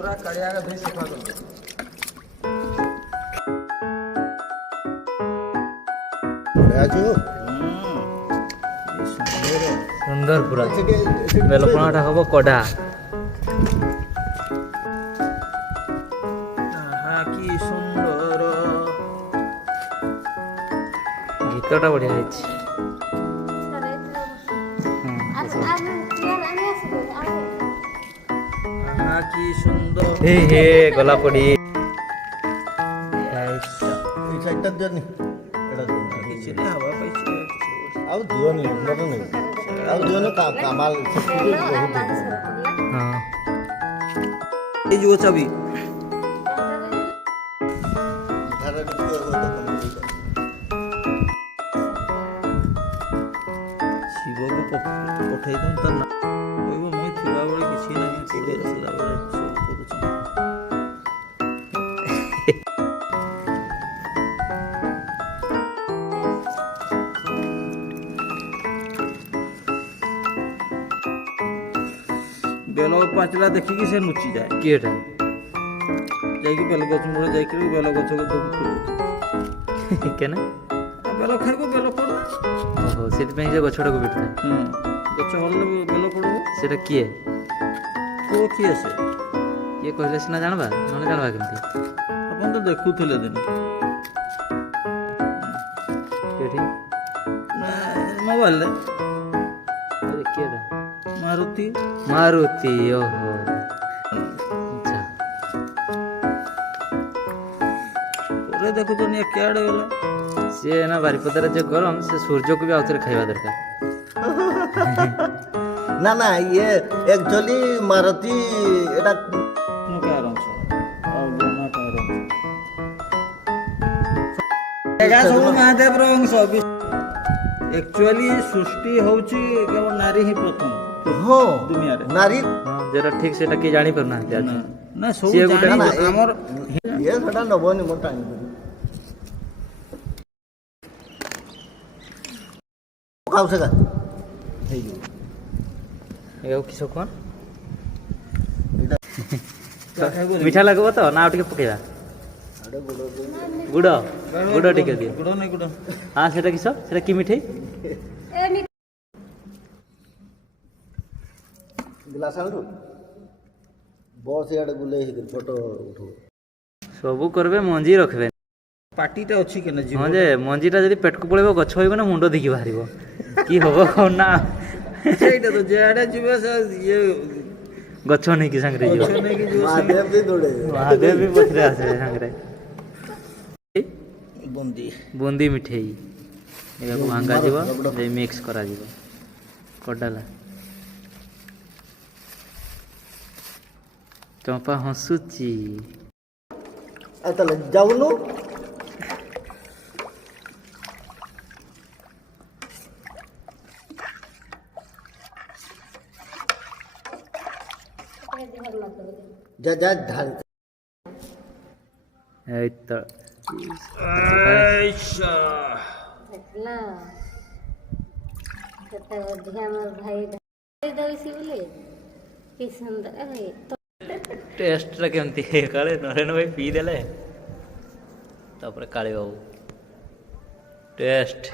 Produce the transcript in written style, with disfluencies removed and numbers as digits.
पूरा कड़िया का भी सफा कर दो। सुंदर पूरा बेलपणाटा हम कड़ा कि सुंदर गीतटा बढ़िया है। कि सुंदर हे हे गला पड़ी जो चाबी शिव को पठे कहब मुई थिबा बेले किसी ना पड़े आसला बेले सब करूछ बेल पाचला देखिकी से नुची जाए किएटा जाइए बेल गछ मूल जाइए बेल गछ को दम खोल केना बेल खाइबो बेल पड़ो ओहो सेति जे गछड़ा को बिटता गछ हल्ले बेल पड़ो सेटा किए को किए से ये कहले सिना जानबा नले जानबा केमती अपन तो देखुथिले दिन केठी मोबाइल ले अरे किएटा मारुति मारुति ओहो अच्छा पूरे देखो तो नहीं क्या आड़े वाला से ना बारिपदार जो गरम से सूर्य को भी आउथरे खाइबा दरकार ना ना ये एक्चुअली मारुति एटा नु क्या आराम से और बना का आराम से एगा सब महादेव रो अंश एक्चुअली सृष्टि होची केवल नारी ही प्रथम हो दुनिया रे नारी हां जरा ठीक सेटा के जानी परना आज ना सब सिए गुटे जानी ना, हमर ये सेटा नबनी मोर टाइम खाऊ से का हेई जो एगो किसो कोन मीठा लगबो तो ना आउटे पकेबा गुड़ गुड़ टिके दियो गुड़ नहीं गुड़ हां सेटा किसो सेटा की मिठाई गिलास आलू बस याड गुले ही फोटो उठो सबू करबे मंजी रखबे पार्टीटा अछि के न जीव हां जे मंजीटा जदी पेट को पळेबो गछ होइबो ना मुंडो दिखि बाहरिबो की होबो कोन ना सेटा तो जेडे जीव से ये गछ नहीं की संग रे जो नहीं कि जो महादेव भी दौड़े महादेव भी पथरे आसे संग रे बंदी बूंदी मिठाई एगो भांगा जीवो जे मिक्स करा जीवो कोडाला चंपा हंसुची आ तले जाउनु जा जा ढाल ए त ऐसा देखला कते बढ़िया मोर भाई दईसी बोले कि सुंदर है तो टेस्ट रा केमती है काले नरेन भाई पी देले तापर काले बाबू टेस्ट